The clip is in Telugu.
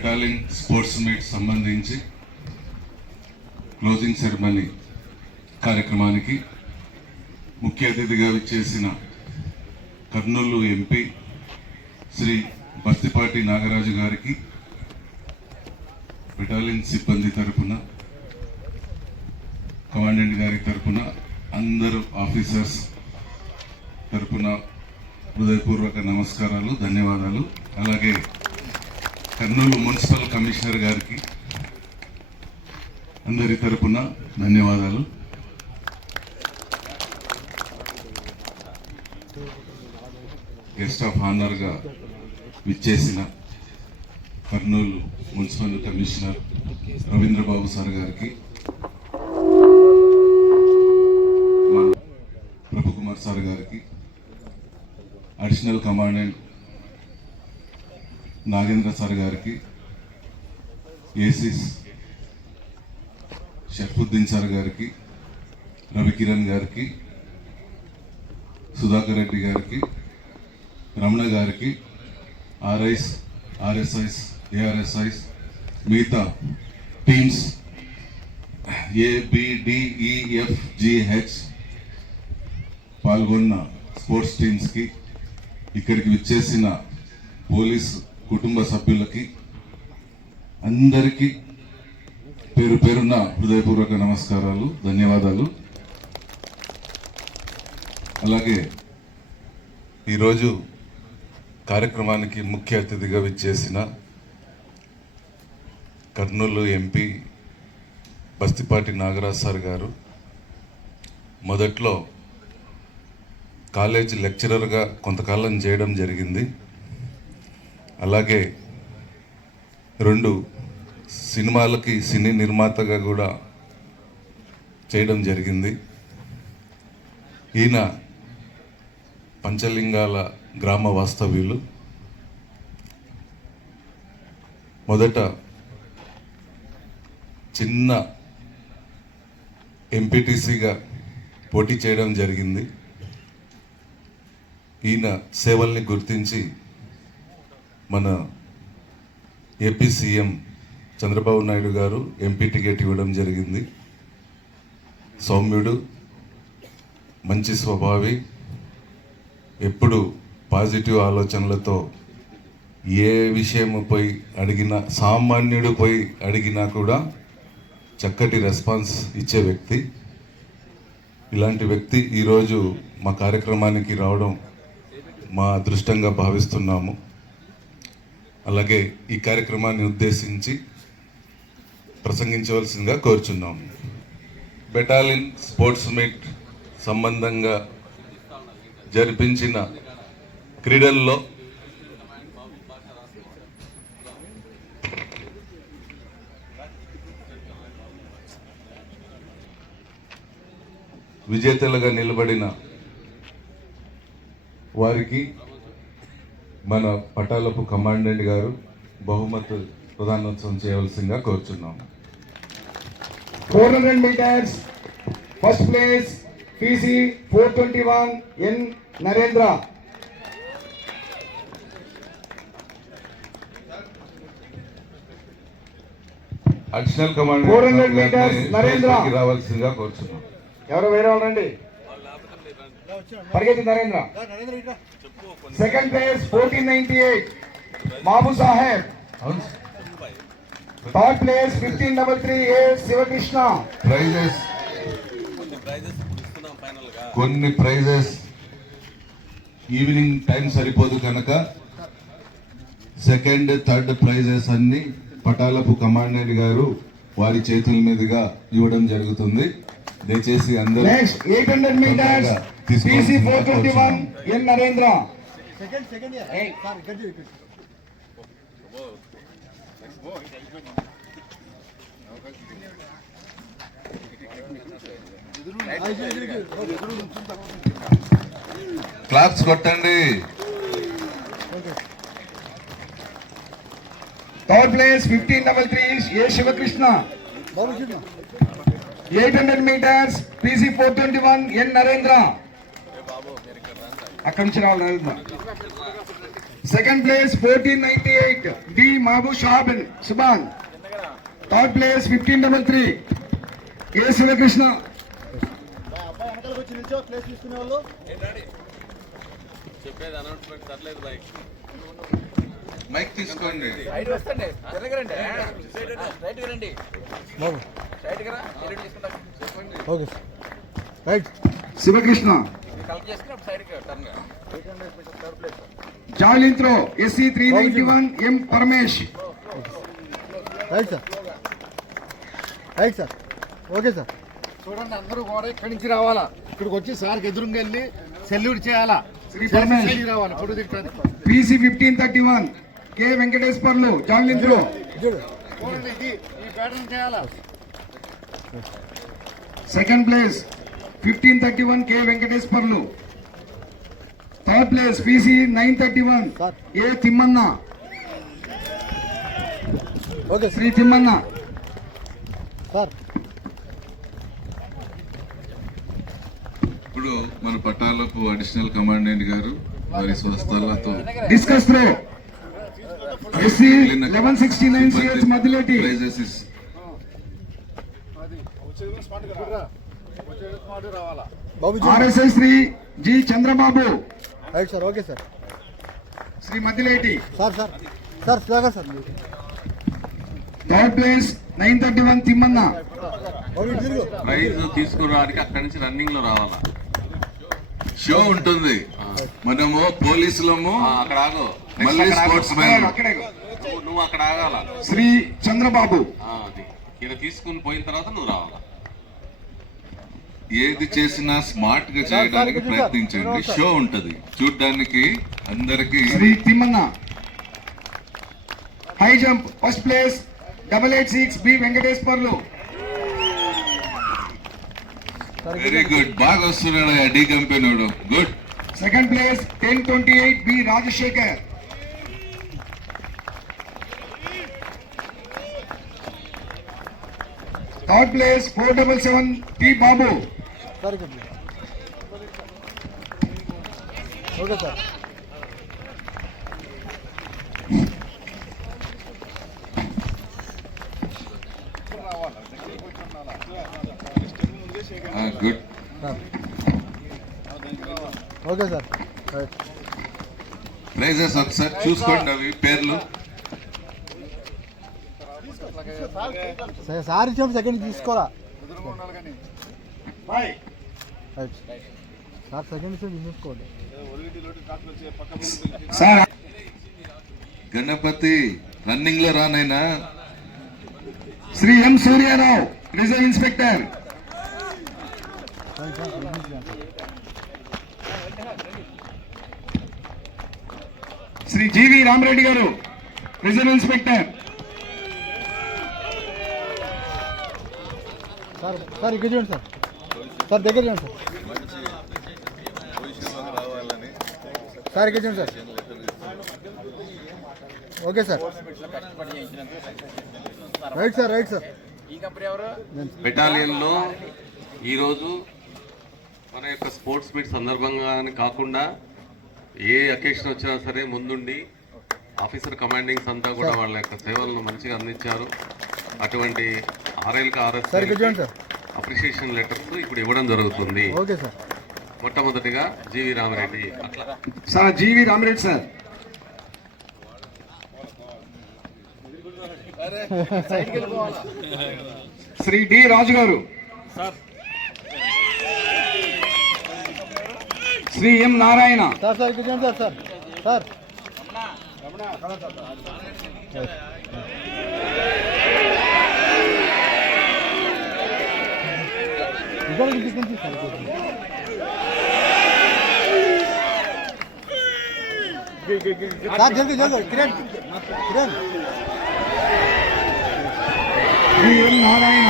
బెటాలియన్ స్పోర్ట్స్ మీట్ సంబంధించి క్లోజింగ్ సెరమనీ కార్యక్రమానికి ముఖ్య అతిథిగా విచ్చేసిన కర్నూలు ఎంపీ శ్రీ బస్తిపాటి నాగరాజు గారికి బెటాలియన్ సిబ్బంది తరపున కమాండెంట్ గారి తరపున అందరూ ఆఫీసర్స్ తరపున హృదయపూర్వక నమస్కారాలు, ధన్యవాదాలు. అలాగే కర్నూలు మున్సిపల్ కమిషనర్ గారికి అందరి తరపున ధన్యవాదాలు. గెస్ట్ ఆఫ్ ఆనర్గా విచ్చేసిన Kurnool municipal commissioner Ravindra Babu sir గారికి, ప్రభుకుమార్ సార్ గారికి, అడిషనల్ కమాండెంట్ నాగేంద్ర సార్ గారికి, ఏసీస్ షర్ఫుద్దీన్ సార్ గారికి, రవికిరణ్ గారికి, సుధాకర్ రెడ్డి గారికి, రమణ గారికి, ఆర్ఐస్, ఆర్ఎస్ఐస్, ఏఆర్ఎస్ఐస్, మిగతా టీమ్స్ ABDEFGH పాల్గొన్న స్పోర్ట్స్ టీమ్స్కి, ఇక్కడికి విచ్చేసిన పోలీస్ కుటుంబ సభ్యులకి అందరికీ పేరు పేరున్న హృదయపూర్వక నమస్కారాలు, ధన్యవాదాలు. అలాగే ఈరోజు కార్యక్రమానికి ముఖ్య అతిథిగా విచ్చేసిన కర్నూలు ఎంపీ బస్తిపాటి నాగరాజ్ సార్ గారు మొదట్లో కాలేజ్ లెక్చరర్గా కొంతకాలం చేయడం జరిగింది. అలాగే 2 సినిమాలకి సినీ నిర్మాతగా కూడా చేయడం జరిగింది. ఈయన పంచలింగాల గ్రామ వాస్తవ్యులు. మొదట చిన్న ఎంపీటీసీగా పోటీ చేయడం జరిగింది. ఈయన సేవల్ని గుర్తించి మన ఏపీ సీఎం చంద్రబాబు నాయుడు గారు ఎంపీ టికెట్ ఇవ్వడం జరిగింది. సౌమ్యుడు, మంచి స్వభావి, ఎప్పుడు పాజిటివ్ ఆలోచనలతో ఏ విషయము పోయి అడిగినా, సామాన్యుడు పోయి అడిగినా కూడా చక్కటి రెస్పాన్స్ ఇచ్చే వ్యక్తి. ఇలాంటి వ్యక్తి ఈరోజు మా కార్యక్రమానికి రావడం మా అదృష్టంగా భావిస్తున్నాము. అలాగే ఈ కార్యక్రమాన్ని ఉద్దేశించి ప్రసంగించవలసిందిగా కోరుచున్నాము. బెటాలియన్ స్పోర్ట్స్ మీట్ సంబంధంగా జరిపించిన క్రీడల్లో విజేతలుగా నిలబడిన వారికి మన పటాలపు కమాండెంట్ గారు బహుమతి ప్రదానోత్సవం చేయవలసిందిగా కోరుచున్నాము. 400 meters, first place PC 421 N Narendra. Additional commandant 400 meters Narendra రావాల్సిందిగా కోరుచున్నాం. ఎవరు వేరే వాళ్ళు రండి, పరిగెత్తి Narendra. Second place 1498 Babu Saheb. Third place 1533 A Sivakrishna. కొన్ని ప్రైజెస్ ఈవినింగ్ టైం సరిపోదు కనుక సెకండ్, థర్డ్ ప్రైజెస్ అన్ని పటాలపు కమాండెంట్ గారు వారి చేతుల మీదుగా ఇవ్వడం జరుగుతుంది. దయచేసి అందరూ. Next 800 meters PC 421 N Narendra. Claps కొట్టండి. Third place 1533 A Shivakrishna. 800 meters PC 421 N Narendra. అక్కడి నుంచి రావాలి Narendra. Second place 1498 D Mahbub Shahabin Subhan. Third place 1533 A Sivakrishna. Mic తీసుకోండి. Okay right Sivakrishna. Javelin throw SC 391 M Parmesh. Right sir right sir okay sir చూడండి అందరూ కూడా ఇక్కడి నుంచి రావాలా, ఇక్కడికి వచ్చి సార్కి ఎదురుగా వెళ్ళి సెల్యూట్ చేయాలా, Sri Parmesh. సైడ్కి రావాలి ఫోటో దిగడానికి. PC 1531 K Venkateswarlu Javelin throw. చూడు చూడండి ఇది ఈ ప్యాటర్న్ చేయాలా. Second place 1531 K Venkateswarlu. Third place PC 931 A Timmanna. Okay Sri Timmanna. Sir ఇప్పుడు మన పటాలపు అడిషనల్ కమాండెంట్ గారు వారి స్వస్థలాలతో Discus throw SC 1169 CH Madileti. Prizes రావాలా. Babuji RSI Sri G Chandrababu. Right sir okay sir Sri Madileti. Sir sir sir స్వాగత్ సార్ Third place 931 Timmanna. బాబు ఇటు తిరుగు ప్రైజ్ తీసుకురావడానికి అక్కడి నుంచి రన్నింగ్ లో రావాలా. షో ఉంటుంది. మనము పోలీసులము, అక్కడ ఆగు. మళ్ళీ స్పోర్ట్స్ మ్యాన్. అక్కడే నువ్వు అక్కడ ఆగాల. Sri Chandrababu. అది ఈయన తీసుకుని పోయిన తర్వాత నువ్వు రావాలా. ఏది చేసినా స్మార్ట్ గా చేయడానికి ప్రయత్నించండి. షో ఉంటది చూడ్డానికి అందరికి. Sri Timmanna. High jump first place 886 B Venkateswarlu. Very good. బాగా వస్తున్నాడు D కంపెనీడు. Good. Second place 1028 B Rajashekar. Third place 477 T Babu. Sir ఇక్కడ okay sir good. Sir okay sir right prizes ఒకసారి చూసుకోండి అవి పేర్లు. సార్ ఇచ్చినప్పుడు సెకండ్ తీసుకోరా Bye. రైట్ సార్ సెకండ్ ఇచ్చి తీసుకోండి Sir. గణపతి రన్నింగ్ లో రానైనా. Sri M Surya Rao, Reserve Inspector. Sri GV Ramreddy Garu, Reserve Inspector. Sir sir ఇక్కడ చూడండి సార్ సార్ దగ్గర చూడండి సార్ సార్ ఇక్కడ చూడండి sir okay sir right sir right sir battalion లో ఈరోజు మన యొక్క స్పోర్ట్స్ మీట్ సందర్భంగా కాకుండా ఏ అకేషన్ వచ్చినా సరే ముందుండి ఆఫీసర్ కమాండింగ్స్ అంతా కూడా వాళ్ళ యొక్క సేవలను మంచిగా అందించారు. అటువంటి ఆర్ఎల్కి సార్ ఇక్కడ చూడండి సార్ అప్రిషియేషన్ లెటర్స్ ఇప్పుడు ఇవ్వడం జరుగుతుంది. ఓకే సార్ మొట్టమొదటిగా జీవి రామరెడ్డి అట్లా Sir GV Ramreddy sir. Sri D Raju Garu. Sri M Narayana. Sir sir ఇక్కడ చూడండి సార్ సార్ సార్ ఇద్దరికి తీసుకొని సార్ జల్దీ జల్దీ Kiran Kiran Sri M Narayana.